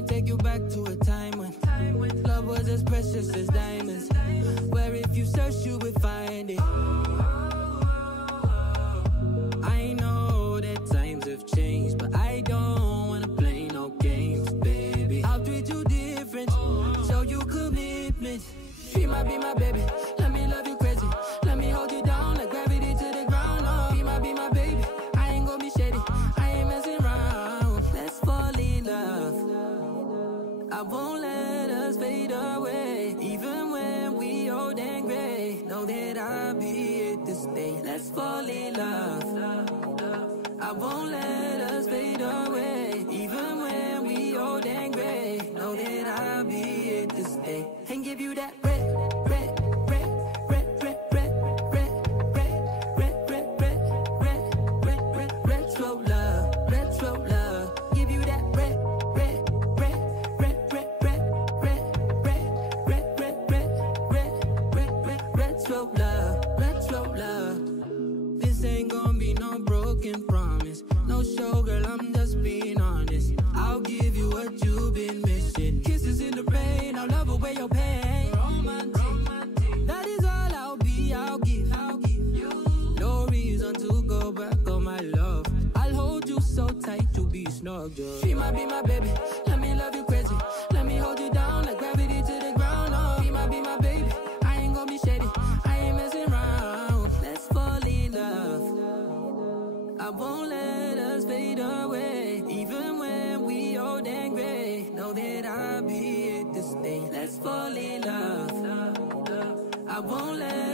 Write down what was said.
me take you back to a time when love was as precious as diamonds, where if you search you would find it. I know that times have changed, but I don't wanna play no games, baby. I'll treat you different, show you commitment. She might be my baby, let me love you crazy. Let me hold you down like gravity to the ground. Oh, be my baby, I ain't gonna be shady, I ain't messing around. Let's fall in love, I won't let us fade away. Even when we old and gray, know that I'll be here to stay. Let's fall in love, I won't let us fade away. Even when we old and gray, know that I'll be here to stay. And give you that red, red, red, red, red, red, red, red, red, red, red, red, red, red, retro love, retro love. Give you that red, red, red, red, red, red, red, red, red, red, red, red, red, red, retro love, retro love. This ain't gonna be no broken promise, no show, girl, I'm just being honest. I'll give you what you've been missing. Kisses in the rain, I'll love away your pain. Romantic, that is all I'll be, I'll give you. No reason to go back on my love. I'll hold you so tight to be snug, girl. She might be my baby, let me love you crazy. Let me hold you down like gravity to the ground. Oh, be my baby, I ain't gonna be shady, I ain't messing around. Let's fall in love, I won't let us fade away. Even when we old and gray, know that I'll be here to stay. Let's fall in love, I won't let